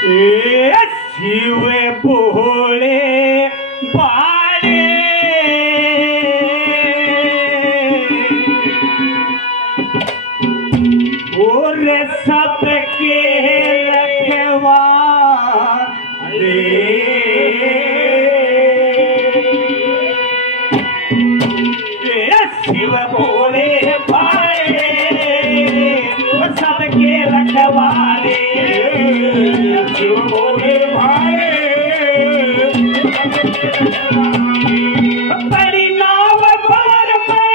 शिव भोले बाले और सबके रखवाले शिव भोले बाले सबके रखवाले शिव भोले भाले बड़ी नाव भवर में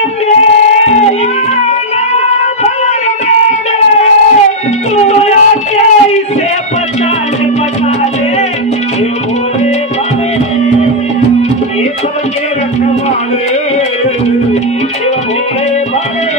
तू आके इसे बचा ले शिव भोले भाले ये सबके रखवाले शिव भोले भाले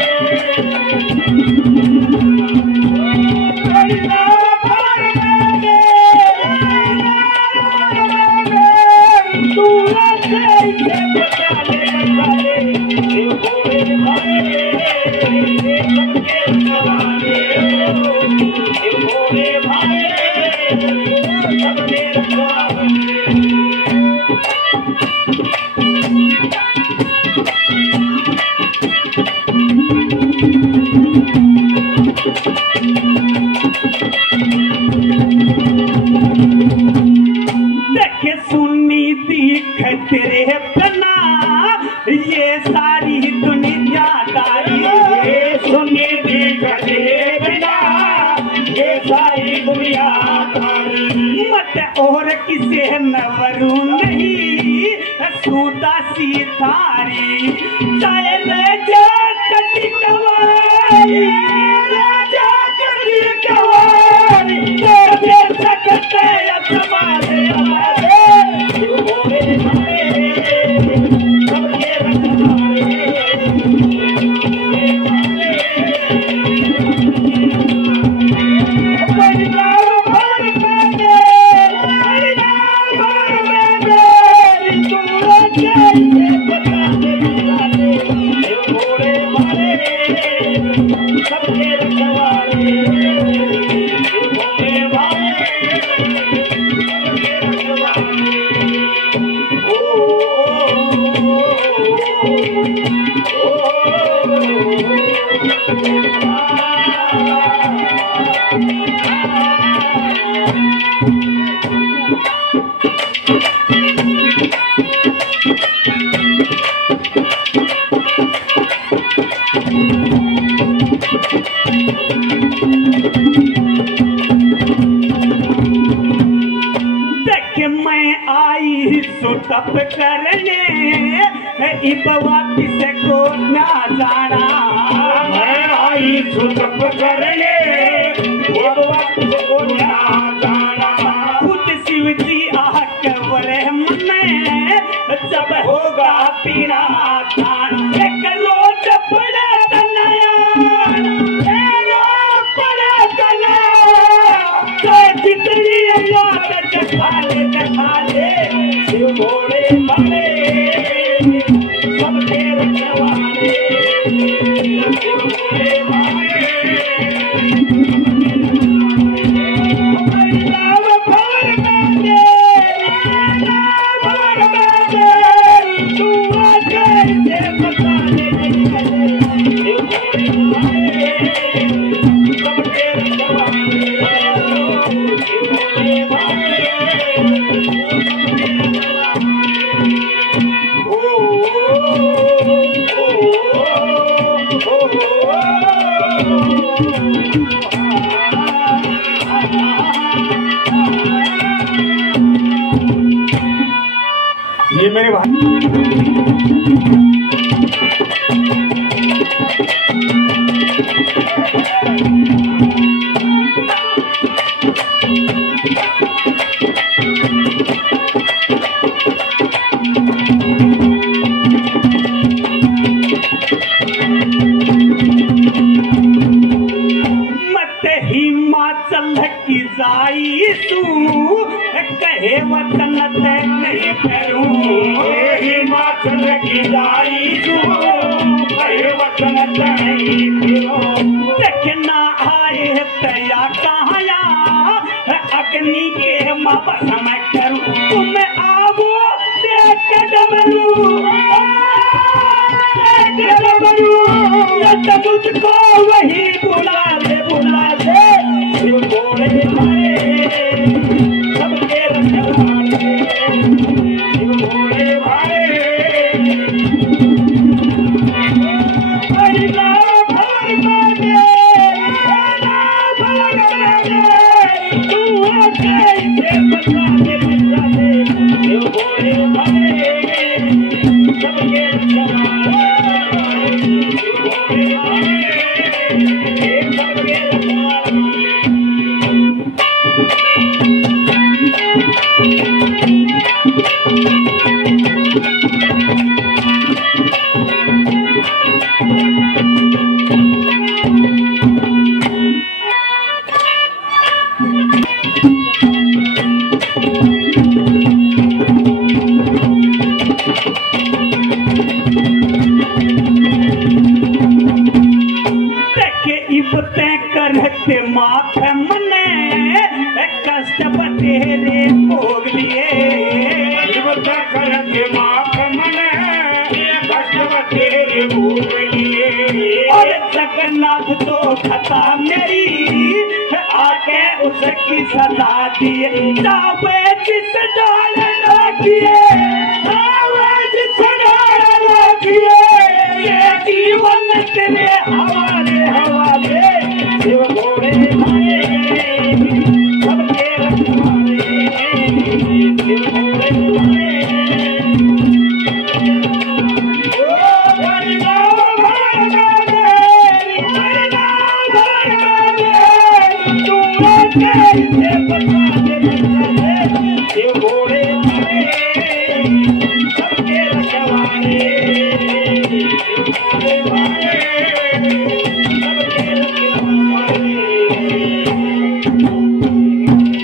तेरे बिना ये सारी दुनिया दारी सुनी दिख तेरे बिना ये सारी दुनिया दारी मत और किसे नवरू नहीं सूदा सी तारी चाहे राजा कटी कवारी राजा कटी कवारी तेरे सकते अतमारे हमारे भोले तप करने इबवा किसे को ना जाना मैं आई तप करने इबवा किसे को ना जाना खुद शिव जी आक बड़े मन जब होगा पीना खाना एक रोज पड़े तनया पड़े तनया तो जितनी याद जखा ले शिव भोले भाले सबके रखवाले शिव भोले भाले नाम भवर में तू आके इसे बचा ले शिव भोले भाले सबके रखवाले शिव भोले भाले ये मेरे भाई हिमाचल की जाई तू कहे वतन नहीं करूं हिमाचल की जाई तू कहे वतन नहीं करूं देखना आए तया कहाया अग्नि करनी के माँ बस मैं करूँ तुम आवो देख के डमरू मुझको वही बुला दे शिव भोले भाई सबके रखवाले शिव भोले भाई करते माफ मने कष्ट बतेरे भोग लिए करते माफ मने कष्ट बतेरे भोग लिए और जगन्नाथ तो खता मेरी आके उसकी सजा दिए जावे जिस डाल रखिए जिस डाल रखिए ये जीवन तेरे हवाले शिव भोले भाई सबके रखवाले शिव भोले भाई कैसे बता